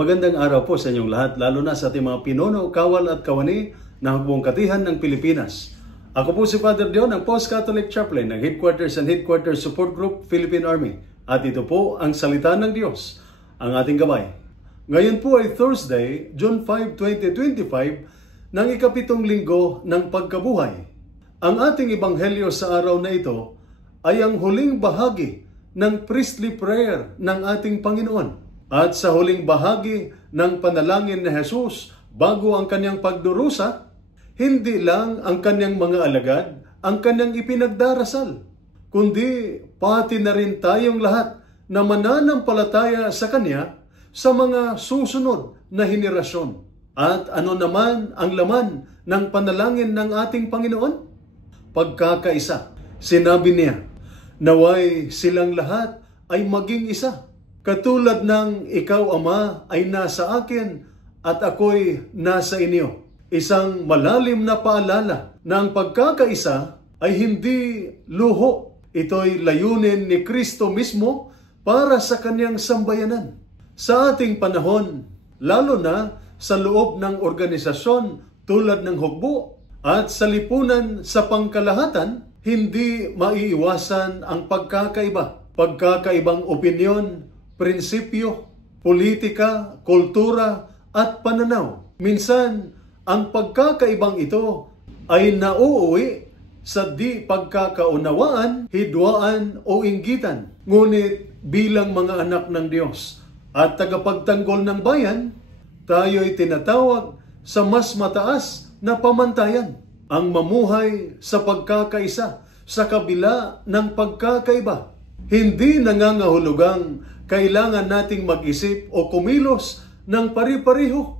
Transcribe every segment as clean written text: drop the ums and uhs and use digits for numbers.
Magandang araw po sa inyong lahat, lalo na sa ating mga pinuno, kawal at kawani ng Hukbong Katihan ng Pilipinas. Ako po si Father Dion, ang Post-Catholic Chaplain ng Headquarters and Headquarters Support Group, Philippine Army. At ito po ang Salita ng Diyos, ang ating gabay. Ngayon po ay Thursday, June 5, 2025, ng ikapitong linggo ng pagkabuhay. Ang ating ebanghelyo sa araw na ito ay ang huling bahagi ng priestly prayer ng ating Panginoon. At sa huling bahagi ng panalangin ni Jesus bago ang kanyang pagdurusa, hindi lang ang kanyang mga alagad ang kanyang ipinagdarasal, kundi pati na rin tayong lahat na mananampalataya sa kanya sa mga susunod na henerasyon. At ano naman ang laman ng panalangin ng ating Panginoon? Pagkakaisa. Sinabi niya, naway silang lahat ay maging isa. Katulad ng ikaw, Ama, ay nasa akin at ako'y nasa inyo. Isang malalim na paalala na ang pagkakaisa ay hindi luho. Ito'y layunin ni Kristo mismo para sa kanyang sambayanan. Sa ating panahon, lalo na sa loob ng organisasyon tulad ng hukbo at sa lipunan sa pangkalahatan, hindi maiiwasan ang pagkakaiba. Pagkakaibang opinyon, prinsipyo, politika, kultura at pananaw. Minsan, ang pagkakaibang ito ay nauuwi sa di pagkakaunawaan, hidwaan o inggitan. Ngunit bilang mga anak ng Diyos at tagapagtanggol ng bayan, tayo'y tinatawag sa mas mataas na pamantayan, ang mamuhay sa pagkakaisa sa kabila ng pagkakaiba. Hindi nangangahulugang kailangan nating mag-isip o kumilos ng pari-pareho.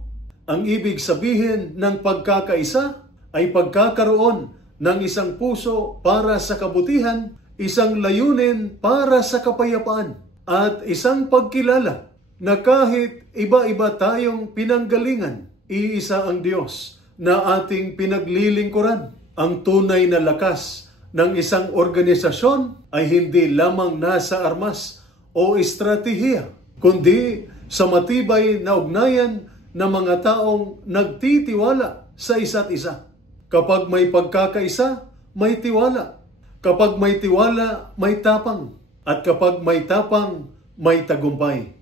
Ang ibig sabihin ng pagkakaisa ay pagkakaroon ng isang puso para sa kabutihan, isang layunin para sa kapayapaan, at isang pagkilala na kahit iba-iba tayong pinanggalingan, iisa ang Diyos na ating pinaglilingkuran. Ang tunay na lakas ng isang organisasyon ay hindi lamang nasa armas o estratehiya, kundi sa matibay na ugnayan ng mga taong nagtitiwala sa isa't isa. Kapag may pagkakaisa, may tiwala. Kapag may tiwala, may tapang. At kapag may tapang, may tagumpay.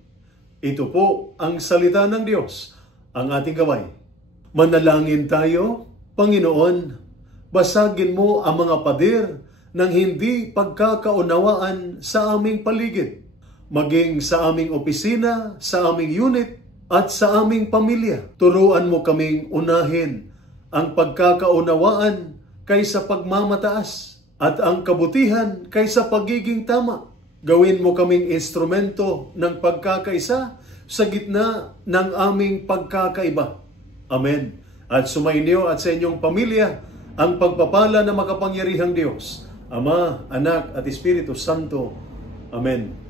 Ito po ang salita ng Diyos, ang ating gabay. Manalangin tayo. Panginoon, basagin mo ang mga pader ng hindi pagkakaunawaan sa aming paligid, maging sa aming opisina, sa aming unit, at sa aming pamilya. Turuan mo kaming unahin ang pagkakaunawaan kaysa pagmamataas at ang kabutihan kaysa pagiging tama. Gawin mo kaming instrumento ng pagkakaisa sa gitna ng aming pagkakaiba. Amen. At sumainyo at sa inyong pamilya ang pagpapala ng makapangyarihang Diyos, Ama, Anak at Espiritu Santo. Amen.